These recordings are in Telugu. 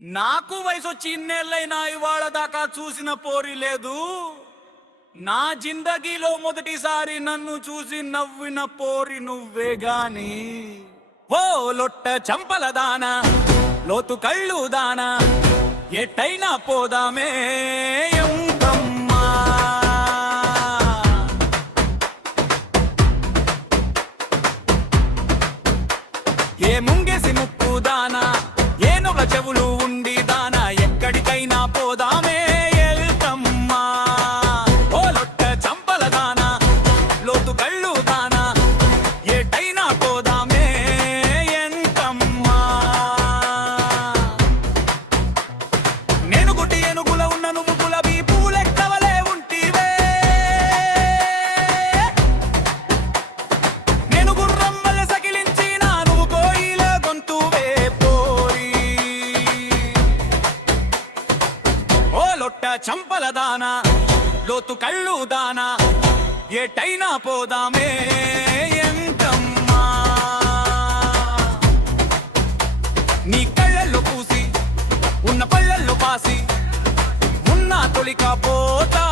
నాకు వయసు వచ్చి ఇన్నేళ్ళైనా ఇవాళ దాకా చూసిన పోరి లేదు. నా జిందగీలో మొదటిసారి నన్ను చూసి నవ్విన పోరి నువ్వే గాని. ఓ లొట్ట చంపల దానా లోతు కళ్ళు దానా ఎట్టైనా పోదామే చంపల దానా లోతు కళ్ళు దానా ఏటైనా పోదామే ఎంతమ్మా. నీ కళ్ళల్లో పూసి ఉన్న పళ్ళల్లో పాసి ఉన్న తొలిక పోతా.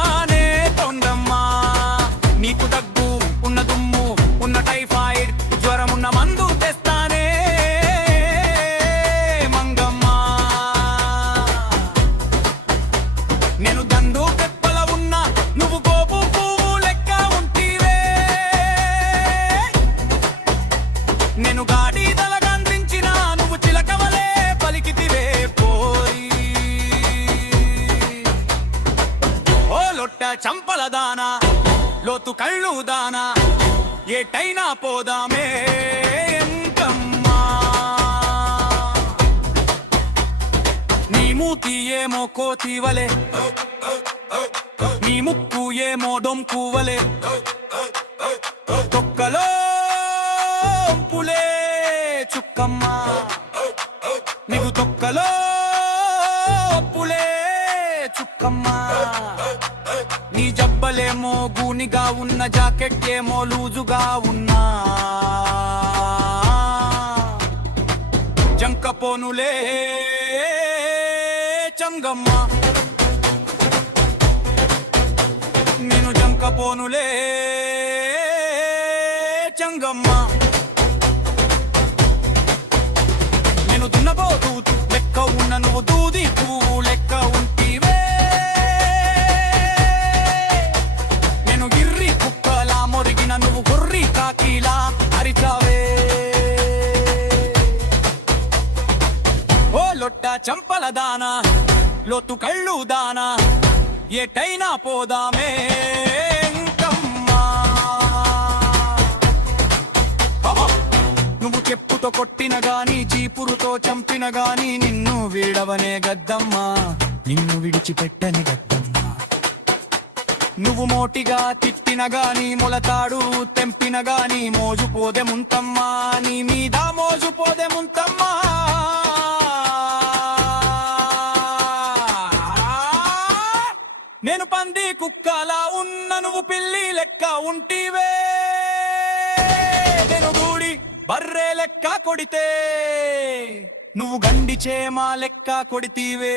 నేను గాడి తలగందించిన నువ్వు చిలకవలే పలికితివే పోయి. ఓ లొట్ట చంపల దానా లోతు కళ్ళు దానా ఏటైనా పోదామే మూతి ఏమో కోతి వలె నీ ముక్కు ఏమో డొంకు తొక్కలో పులే చుక్కమ్మ. నీకు తొక్కలో పులే చుక్కమ్మ. నీ జబ్బలేమో గూనిగా ఉన్న జాకెట్ ఏమో లూజుగా ఉన్నా. జంకపోనులే చంగమ్మ. నేను జంకపోనులే చంపల దానా లోతు కళ్ళు దానా ఎటైనా పోదామే నువ్వు చెప్పుతో కొట్టిన గాని చీపురుతో చంపిన గాని నిన్ను వీడవనే గద్దమ్మా నిన్ను విడిచిపెట్టని గద్దమ్మా. నువ్వు మోటిగా తిట్టిన గాని మొలతాడు తెంపిన గాని మోజుపోదె ముంతమ్మా నీ మీద మోజుపోదే ముంతమ్మా నేను పంది కుక్కలా ఉన్న నువ్వు పిల్లి లెక్క ఉంటివే. నేను గూడి బర్రె లెక్క కొడితే నువ్వు గండి చేమ లెక్క కొడితీవే.